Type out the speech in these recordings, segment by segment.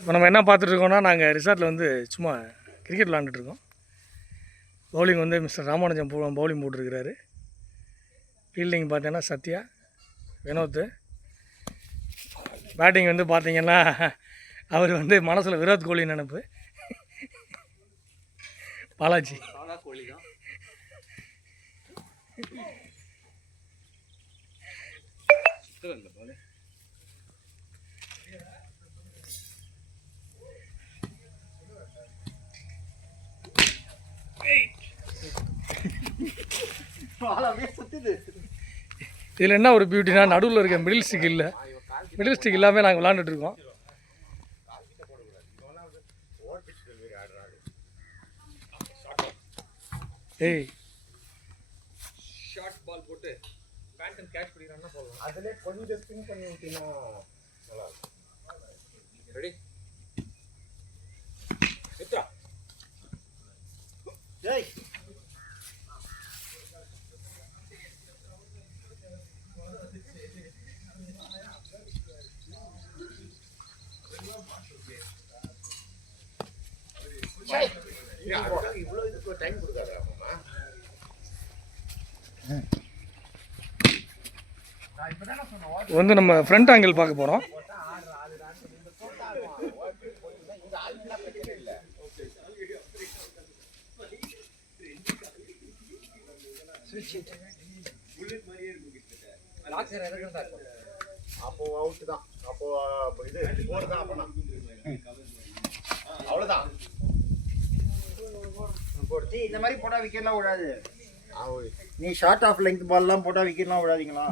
இப்போ நம்ம என்ன பார்த்துட்ருக்கோன்னா, நாங்கள் ரிசார்ட்டில் வந்து சும்மா கிரிக்கெட் விளாண்டுட்ருக்கோம். பவுலிங் வந்து மிஸ்டர் ராமானுஜம் பவுலிங் போட்டிருக்கிறாரு. ஃபீல்டிங் பார்த்தீங்கன்னா சத்யா, வினோத். பேட்டிங் வந்து பார்த்தீங்கன்னா அவர் வந்து மனசில் விராட் கோலி நினைப்பு. பாலாஜி கோலி தான். இதில் என்ன ஒரு பியூட்டினா, நடுவில் இருக்க மிடில் ஸ்டிக் இல்லை. மிடில் ஸ்டிக் இல்லாமல் நாங்கள் விளாண்டுட்ருக்கோம். ஏய் ஷார்ட் பால் போட்டு பேண்டன் கேட்ச் பண்ணிடுறாங்கன்னா போகலாம். அதிலே கொஞ்சம் ஸ்பின் பண்ணி விட்டீங்கன்னா நல்லா இருக்கும். ரெடி எத்தா ஏய் இவ்வளோ இதுக்கு டைம் கொடுக்காதா? வந்து நம்ம ஃப்ரண்ட் ஆங்கிள் பார்க்க போகிறோம். அப்போ அவுட் தான். அப்போ இது போர் தான். அப்போ அவ்வளோதான். இந்த மாதிரி போட்டா விக்கெட்லாம் விடாது. நீ ஷார்ட் ஆஃப் லெங்த் பால்லாம் போட்டா விக்கெட்லாம் விடாதீங்களா?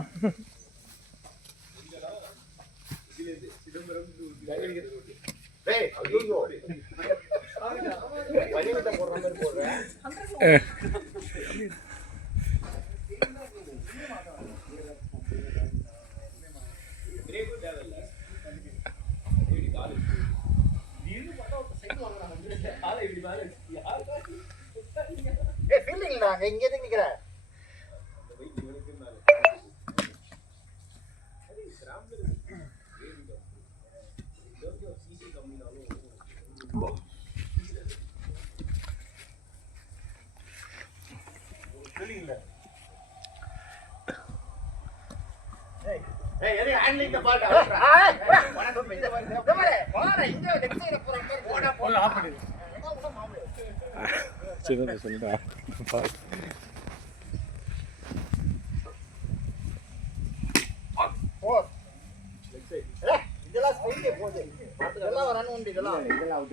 இங்க எதுக்கு நிக்கிற? இதெல்லாம்